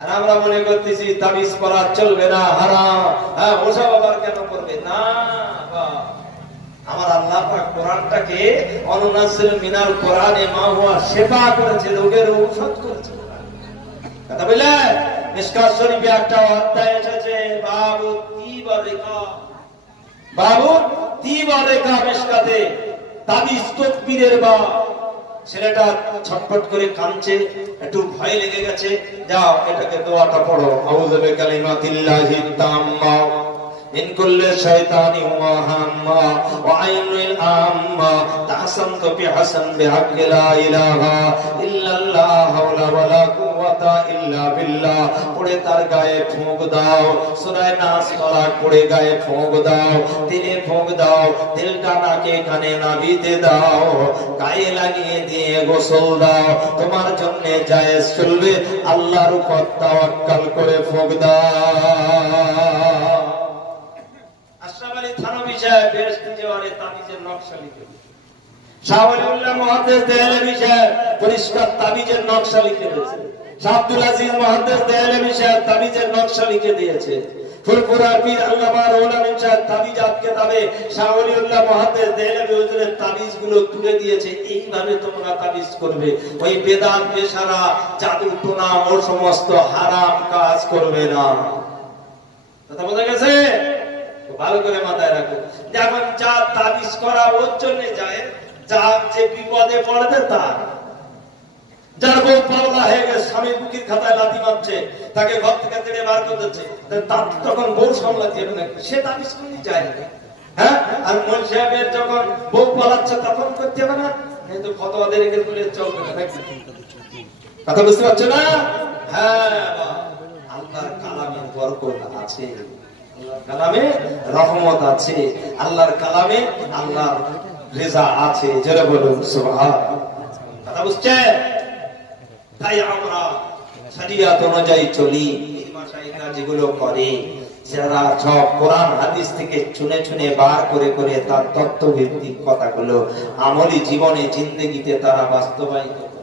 আর আমরা মনে করতেছি তাবিজ করা চলবে না, হারাম। হ্যাঁ, ওসব আবার কেন করবে না? আমার আল্লাহ পাক কোরআনটাকে অনুনাসিল মিনাল কোরআনে মা হুয়া শিফা করেছে, রোগের ঔষধ করেছে। কথা বলে মিশকাত শরীফে একটা অধ্যায় এসেছে বাবু তিবারিকা, বাবু তিবারিকা। মিশকাতে তাবিজ তকবীরের বা ছেলেটা ছটফট করে কাঁদছে, একটু ভয় লেগে গেছে। যাও এটাকে দোয়াটা পড়ো, আউযু বিকালিমাতিল্লাহিত তাম্মা মিন কুল্লি শাইতানিন ওয়া হাম্মা ওয়া আইনিল আম্মা তাহসানতু বিহাসান বিহাক্কি লা ইলাহা ইল্লাল্লাহ হাওলা ওয়ালা কুওয়াতা ইল্লা বিল্লাহ। পড়ে তার গায়ে ফুঁক দাও। সূরা নাস পারাক পড়ে গায়ে ফুঁক দাও, দিলে ফুঁক দাও, দিলটা নাকে কানে নাভিতে দাও, গায়ে লাগিয়ে দিয়ে গোসল দাও। তোমার জন্য জায়েজ চলবে, আল্লাহর উপর তাওয়াক্কুল করে ফুঁক দাও। আশরাফ আলী থানভী সাহেব বেহেশতি জওয়ারে তাবিজের নকশা লিখে, শাহ ওলিউল্লাহ মুহাদ্দিস দেহলভী সাহেব পরিষ্কার তাবিজের নকশা লিখে দিয়েছে, শাহ আব্দুল আজিজ মুহাদ্দিস দেহলভী সাহেব তাবিজের নকশা লিখে দিয়েছে, ফুরফুরা পীর আল্লামা রুহুল আমিন সাহেব তাবিজাত কিতাবে শাহ ওলিউল্লাহ মুহাদ্দিস দেহলভী হুজুরের তাবিজগুলো তুলে দিয়েছে। এইভাবে তোমরা তাবিজ করবে, ওই বেদাত বেশারা জাদু টোনা ও সমস্ত হারাম কাজ করবে না। কথা বোঝা গেছে? ভালো করে মাথায় রাখো। যখন যা তাবিজ করা ওর জন্য যায়, যা যে বিপদে পড়বে তার, যার বউ পাওলা হয়ে গেছে, স্বামী বুকির খাতায় লাথি মারছে, তাকে ঘর থেকে তেড়ে বার করে দিচ্ছে, তখন বউ সামলাতে হবে না, সে তাবিজ করতে যায়। হ্যাঁ, আর মন সাহেবের যখন বউ পালাচ্ছে তখন করতে হবে না, কিন্তু ফতোয়া দেরিকে তুলে চলবে না। কথা বুঝতে পারছো না? হ্যাঁ, আল্লাহর কালামে বরকত আছে, আল্লাহর কালামে রহমত আছে, আল্লাহর কালামে আল্লাহর রেজা আছে। জোরে বলুন সুবহান। কথা বুঝছেন? তাই আমরা শরীয়ত অনুযায়ী চলি। এই মাশায়েখরা যেগুলো করে, যারা সব কোরআন হাদিস থেকে চুনে চুনে বার করে করে তার তত্ত্বভিত্তিক কথাগুলো আমলি জীবনে জিন্দেগিতে তারা বাস্তবায়িত করে।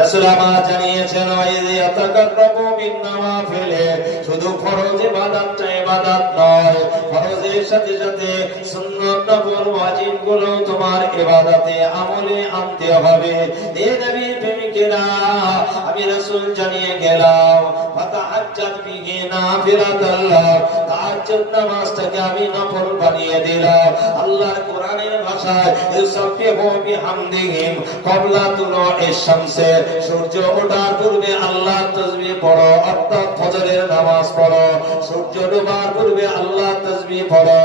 রাসূল আমার জানিয়েছেন, ইয়াতাকাররাবু বিন নওয়াফিলে, শুধু ফরজ ইবাদতটা ইবাদত নয়, ফরজের সাথে সাথে সুন্নাত নফল ওয়াজিব গুলো তোমার ইবাদতে আমলে আনতে হবে। এ নবী প্রেমিকেরা, আমি রাসূল জানিয়ে গেলাম, ফাতাহাজ্জাত বিহি নাফিলাতাল্লাহ, তাহাজ্জুদ নামাজটাকে আমি নফল বানিয়ে দিলাম। আল্লাহর কোরআনের ভাষায় ইউসাব্বিহু বিহামদিহি ক্বাবলা তুলুইশ শামসি, সূর্য ওঠার পূর্বে আল্লাহ তাসবিহ পড়ো, অর্থাৎ ফজরের নামাজ পড়ো। সূর্য ডোবার পূর্বে আল্লাহ তাসবিহ পড়ো।